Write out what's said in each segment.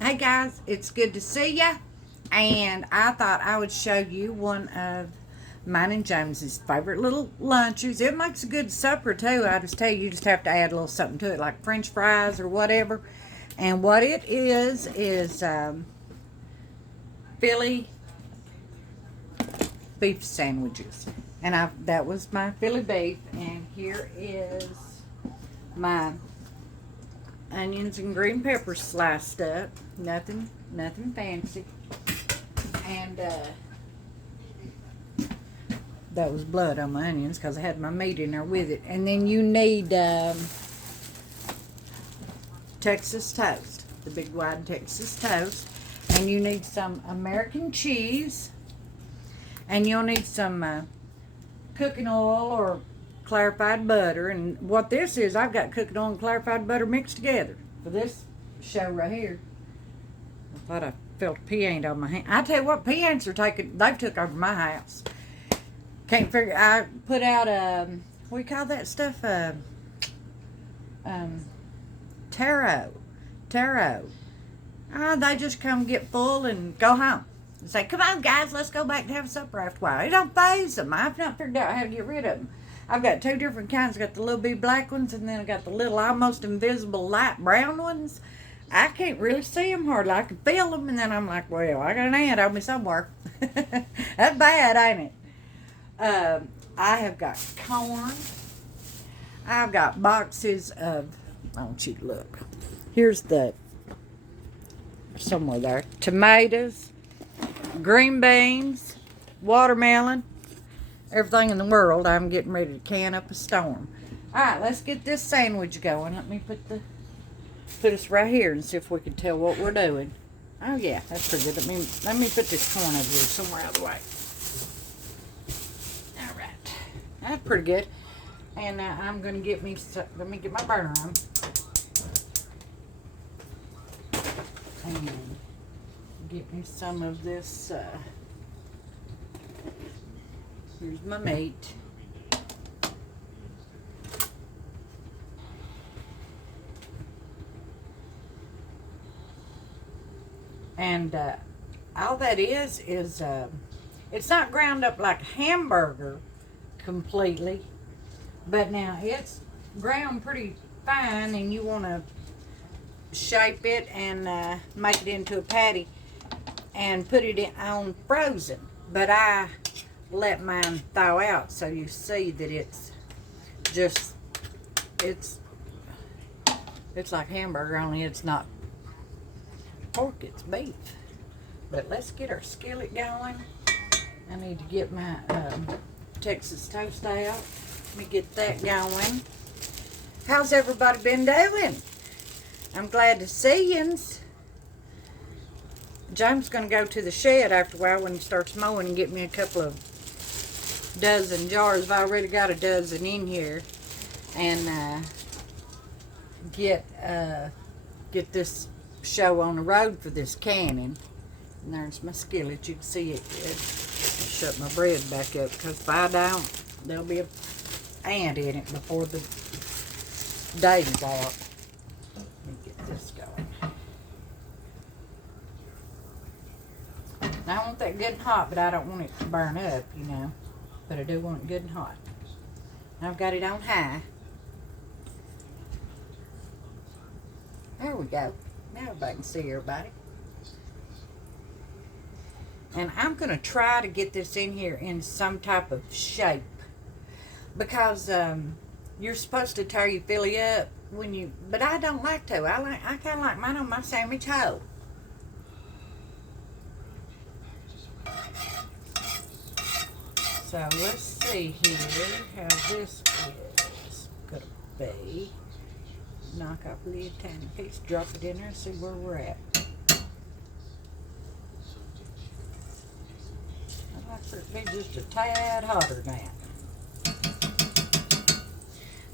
Hey guys, it's good to see ya. And I thought I would show you one of mine and James's favorite little lunches. It makes a good supper too. I just tell you, you just have to add a little something to it, like French fries or whatever. And what it is Philly beef sandwiches. And that was my Philly beef. And here is my onions and green peppers sliced up. Nothing fancy. And that was blood on my onions because I had my meat in there with it. And then you need Texas toast, the big wide Texas toast. And you need some American cheese. And you'll need some cooking oil or clarified butter. And what this is, I've got cooking oil and clarified butter mixed together for this show right here. I thought I felt a pea ant on my hand. I tell you what, pea ants are they've took over my house. Can't figure, I put out, what do you call that stuff? Taro. They just come get full and go home. And say, come on guys, let's go back and have supper after a while. It don't faze them. I've not figured out how to get rid of them. I've got two different kinds. I've got the little bitty black ones, and then I got the little almost invisible light brown ones. I can't really see them hardly. I can feel them, and then I'm like, well, I got an ant on me somewhere. That's bad, ain't it? I have got corn. I've got boxes of, I want you to look. Here's somewhere there. Tomatoes, green beans, watermelon, everything in the world. I'm getting ready to can up a storm. All right, let's get this sandwich going. Let me put us right here and see if we can tell what we're doing. Oh yeah, that's pretty good. Let me put this corn over here somewhere out of the way. All right, that's pretty good. And now I'm gonna let me get my burner on. And get me some of this. Here's my meat. And all that is it's not ground up like hamburger completely, but now it's ground pretty fine, and you want to shape it and make it into a patty and put it on frozen. But I let mine thaw out so you see that it's like hamburger, only it's not pork, it's beef. But let's get our skillet going. I need to get my Texas toast out. Let me get that going. How's everybody been doing? I'm glad to see yous. James is going to go to the shed after a while when he starts mowing and get me a couple of dozen jars. I've already got a dozen in here. And get this show on the road for this canning. And there's my skillet. You can see it good. Shut my bread back up, because if I don't, there'll be an ant in it before the day's out. Let me get this going. Now, I want that good and hot, but I don't want it to burn up, you know. But I do want it good and hot. I've got it on high. There we go. Now everybody can see everybody. And I'm going to try to get this in here in some type of shape. Because you're supposed to tear your Philly up when you... But I don't like to. I kind of like mine on my sandwich whole. So let's see here how this is going to be. Knock off a little tiny piece, drop it in there, and see where we're at. I'd like for it to be just a tad hotter now.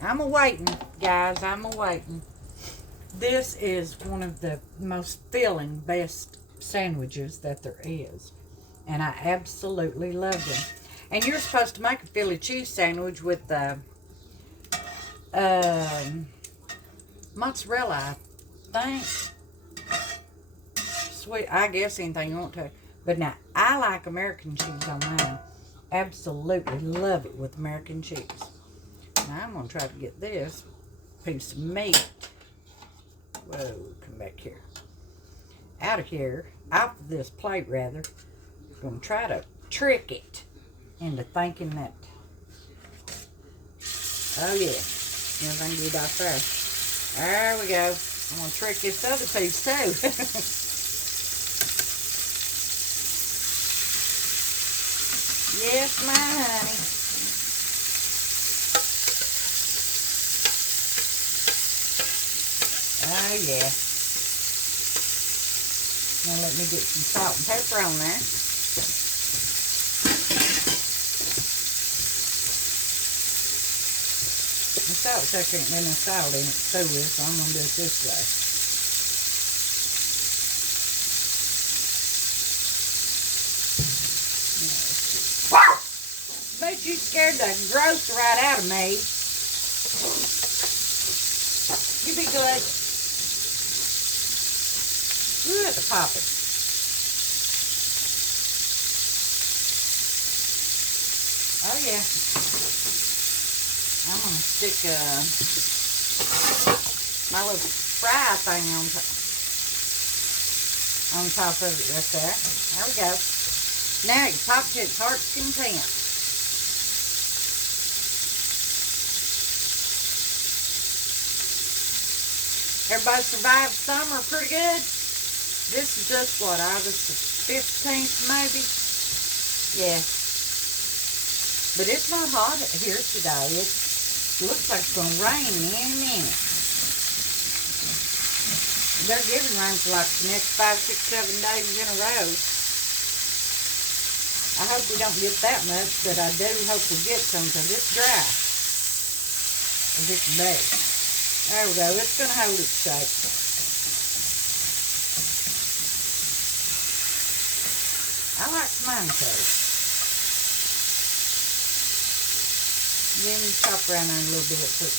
I'm a-waiting, guys, I'm a-waiting. This is one of the most filling, best sandwiches that there is. And I absolutely love them. And you're supposed to make a Philly cheese sandwich with mozzarella, I think. sweet. I guess anything you want to. But now, I like American cheese on mine. Absolutely love it with American cheese. Now, I'm going to try to get this piece of meat. Whoa, come back here. Out of here. Off of this plate, rather. I'm going to try to trick it into thinking that. Oh, yeah. Everything good off there. There we go. I'm going to trick this other piece, too. Yes, my honey. Oh, yeah. Now let me get some salt and pepper on there. The salt shaker ain't been no salt in it so I'm going to do it this way. Bet you scared the gross right out of me. You be good. Ooh, at the popping. Oh yeah. I'm gonna stick my little fry thing on top of it right there. There we go. Now you pop to its heart's content. Everybody survived summer pretty good. This is just what, August the 15th maybe? Yeah. But it's not hot here today. It looks like it's going to rain any minute. They're giving rain for like the next 5, 6, 7 days in a row. I hope we don't get that much, but I do hope we get some because it's dry. As it can be. There we go. It's going to hold its shape. I like mine too. Then you chop around there a little bit so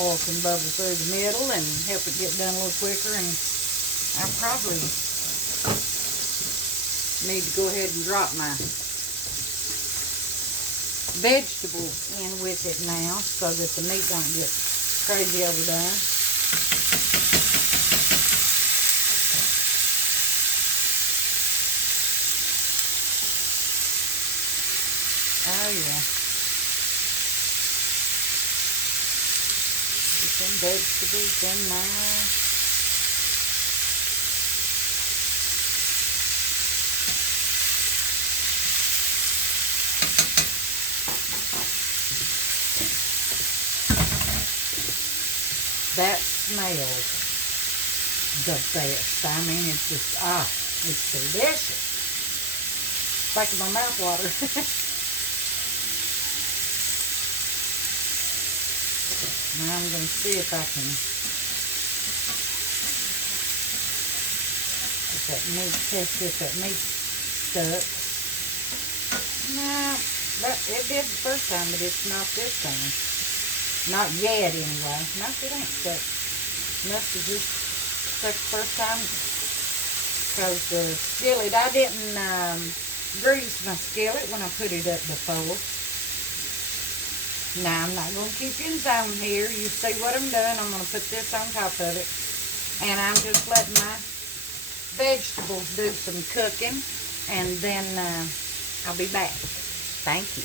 oil can bubble through the middle and help it get done a little quicker. And I probably need to go ahead and drop my vegetables in with it now so that the meat don't get crazy overdone. Oh yeah. Get some vegetables in there. That smells the best. I mean, it's just, it's delicious. It's making my mouth water. Now I'm going to see if I can test if that meat stuck. No, it did the first time, but it's not this time. Not yet, anyway. No, it ain't stuck. Must have just stuck the first time. Because the skillet, I didn't grease my skillet when I put it up before. Now, I'm not going to keep you in zone here. You see what I'm doing. I'm going to put this on top of it. And I'm just letting my vegetables do some cooking. And then I'll be back. Thank you.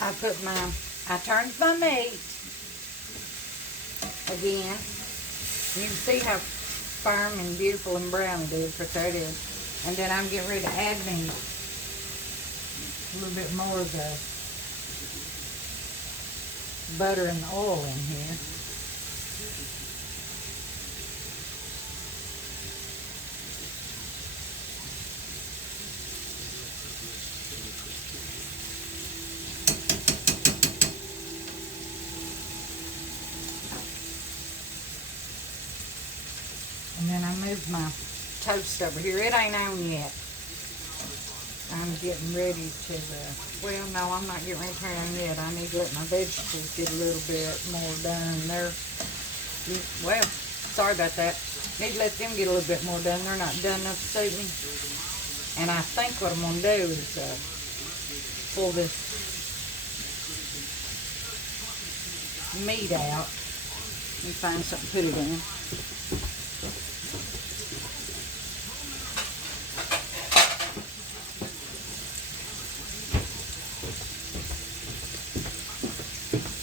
I turned my meat again. You can see how firm and beautiful and brown it is, right there it is. And then I'm getting ready to add me a little bit more of the butter and oil in here. And then I moved my toast over here. It ain't on yet. I'm getting ready to, well, no, I'm not getting ready to turn on yet. I need to let my vegetables get a little bit more done. They're Well, sorry about that. Need to let them get a little bit more done. They're not done enough this evening. And I think what I'm going to do is pull this meat out and find something to put it in.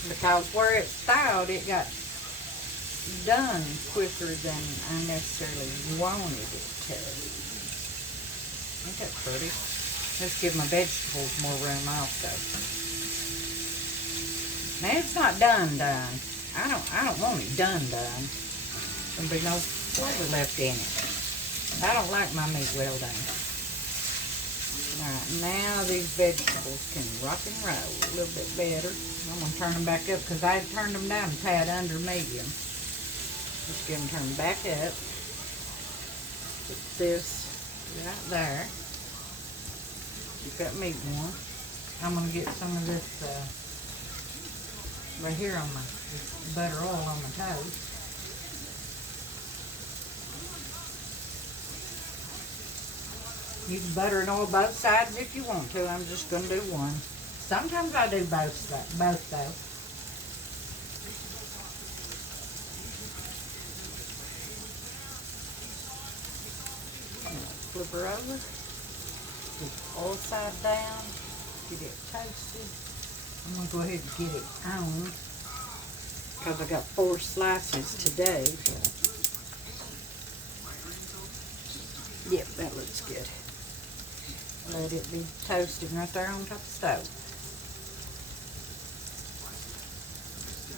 Because where it's styled, it got done quicker than I necessarily wanted it to. Ain't that pretty? Let's give my vegetables more room also. Now it's not done. I don't want it done. There'll be no flavor left in it. I don't like my meat well done. Alright, now these vegetables can rock and roll a little bit better. I'm going to turn them back up because I had turned them down a tad under medium. Just give them turn back up. Put this right there. Keep that meat warm. I'm going to get some of this right here on my butter oil on my toast. You can butter and oil both sides if you want to. I'm just going to do one. Sometimes I do both though. Flip her over. Put the oil side down. Get it toasted. I'm going to go ahead and get it on because I got 4 slices today. Yep, that looks good. Let it be toasted right there on top of the stove.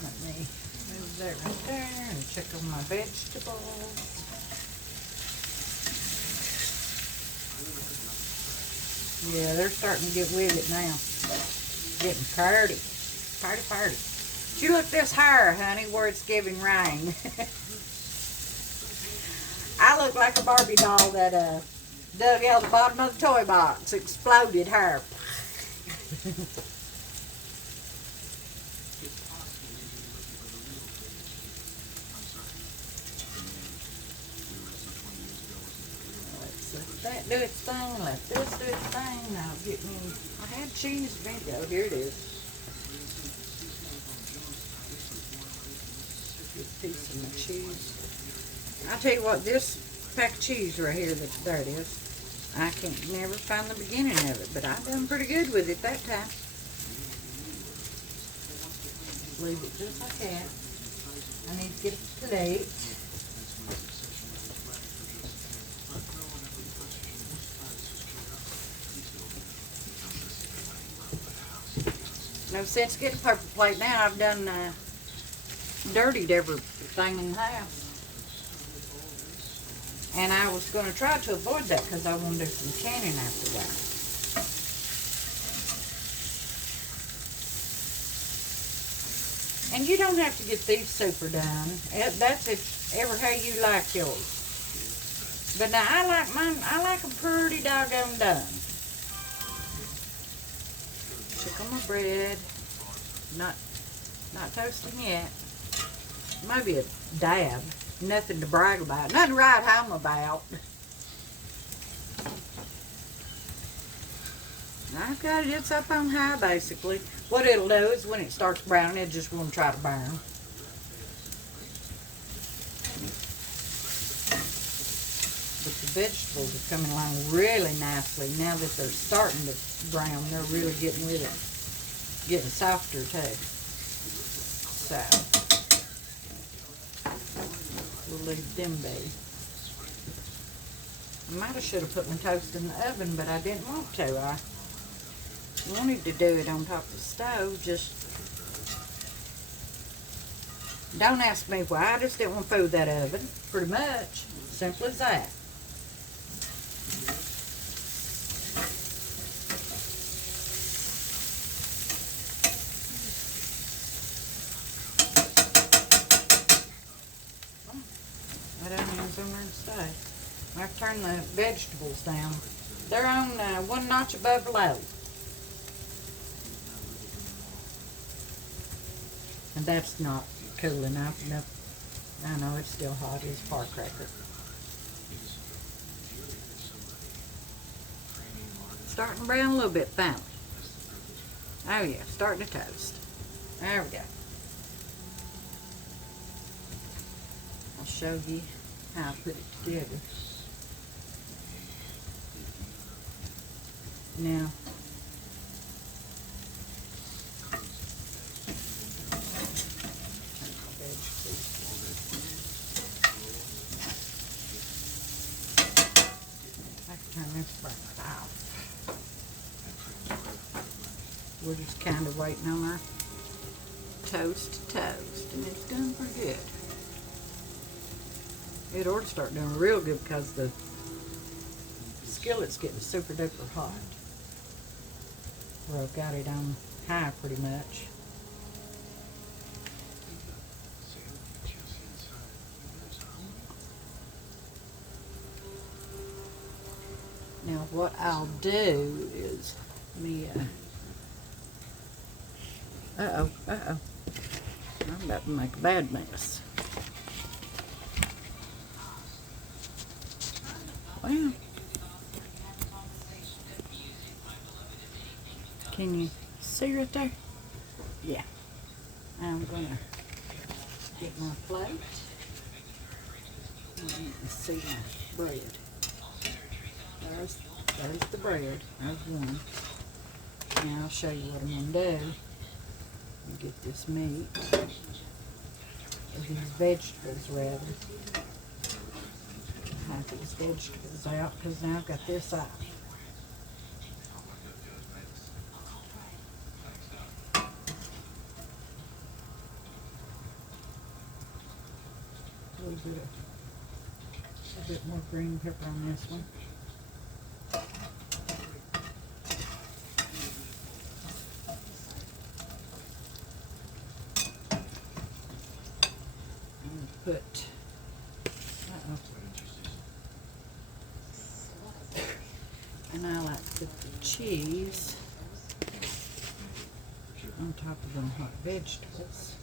Let me move that right there and check on my vegetables. Yeah, they're starting to get with it now. Getting party. Party. But you look this higher, honey, where it's giving rain. I look like a Barbie doll that dug out the bottom of the toy box. Exploded her. Let's let that do its thing. Let this do its thing. Now get me. I had cheese. There you go. Here it is. Good piece of my cheese. I'll tell you what, this pack of cheese right here, there it is. I can't never find the beginning of it, but I've done pretty good with it that time. Leave it just like that. I need to get a plate. No sense getting a paper plate now. I've done dirtied everything in the house. And I was going to try to avoid that because I want to do some canning after that. And you don't have to get these super done. That's if ever how you like yours. But now I like mine. I like them pretty doggone done. Check on my bread. Not toasting yet. Maybe a dab. Nothing to brag about. Nothing to write home about. I've got it. It's up on high, basically. What it'll do is when it starts browning, it just won't try to burn. But the vegetables are coming along really nicely. Now that they're starting to brown, they're really getting with it. Getting softer, too. So we'll leave them be. I might have should have put my toast in the oven, but I didn't want to. I wanted to do it on top of the stove. Just don't ask me why. I just didn't want to fool that oven. Pretty much. Simple as that. I have to turn the vegetables down. They're on one notch above low. And that's not cool enough. I know it's still hot. It's a firecracker. Starting to brown a little bit finally. Oh yeah, starting to toast. There we go. I'll show you how I put it together. Now, I can turn this burner off. We're just kind of waiting on our toast to toast, and it's done pretty good. It ought to start doing real good because the skillet's getting super duper hot. Well, I've got it on high pretty much. Now what I'll do is I'm about to make a bad mess. Well, can you see right there? Yeah. I'm gonna get my plate. And see my bread. There's the bread. There's one. Now I'll show you what I'm gonna do. Get this meat, or these vegetables rather. Half these vegetables out because now I've got this out. A bit more green pepper on this one. Put, and I like to put the cheese on top of them hot vegetables,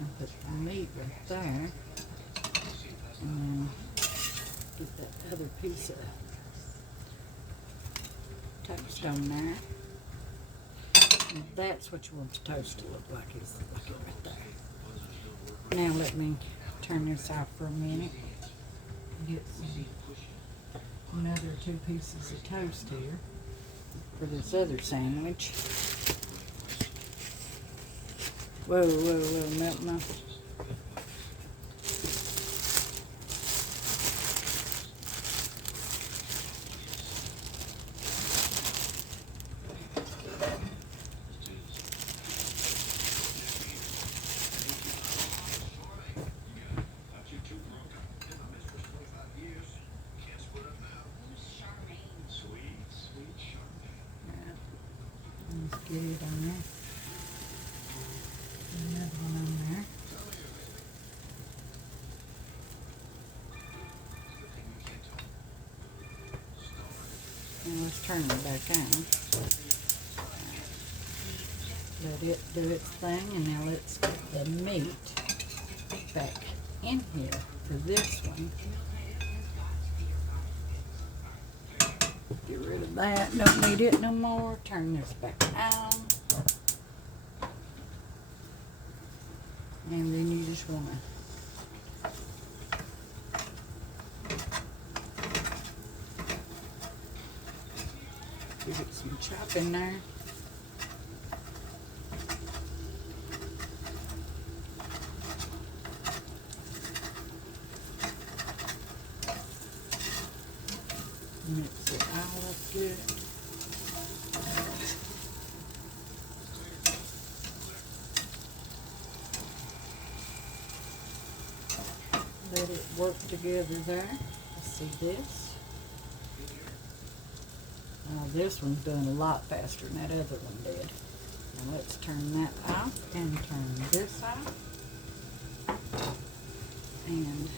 and put the meat right there, and then get that other piece of toast on there. And that's what you want the toast to look like, is like it right there. Now let me turn this off for a minute and get another 2 pieces of toast here for this other sandwich. Whoa, melt my... Get it on there. Another one on there. And let's turn it back on. Let it do its thing, and now let's get the meat back in here for this one. Get rid of that, don't need it no more. Turn this back on. And then you just want to give it some chop in there. Mix it all up good. Let it work together there. Let's see this. This one's done a lot faster than that other one did. Now let's turn that off and turn this off. And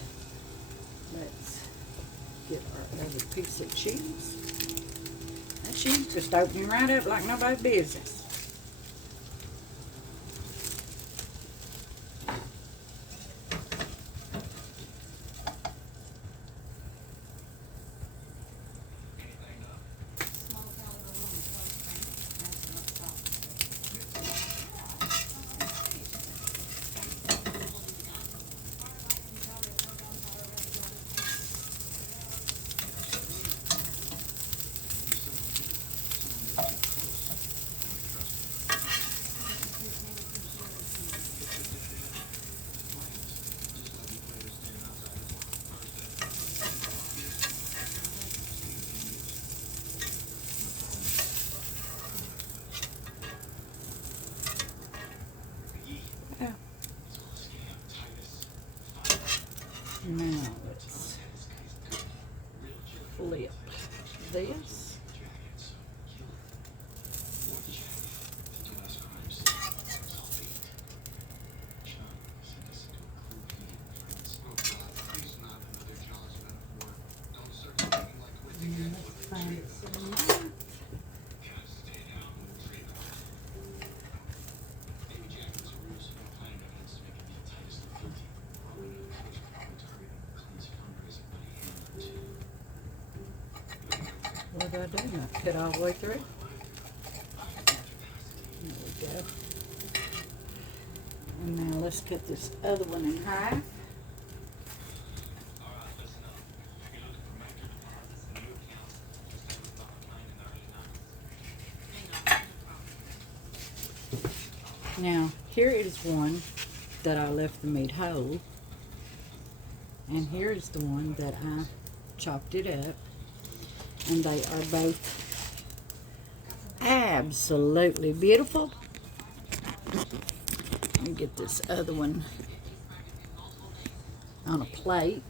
let's get our other piece of cheese. That cheese just opening right up like nobody's business. this. What do I do? Not cut all the way through. There we go. And now let's cut this other one in half. Now, here is one that I left the meat whole. And here is the one that I chopped it up. And they are both absolutely beautiful. Let me get this other one on a plate.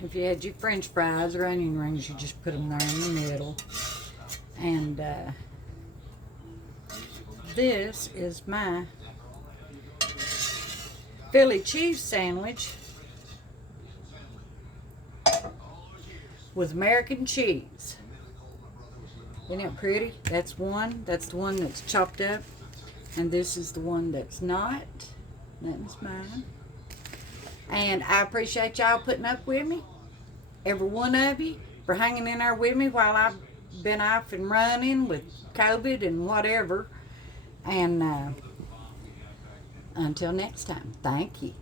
If you had your French fries or onion rings, you just put them there in the middle. And this is my Philly cheese sandwich with American cheese. Isn't that pretty? That's one. That's the one that's chopped up. And this is the one that's not. That is mine. And I appreciate y'all putting up with me. Every one of you for hanging in there with me while I've been off and running with COVID and whatever. And until next time, thank you.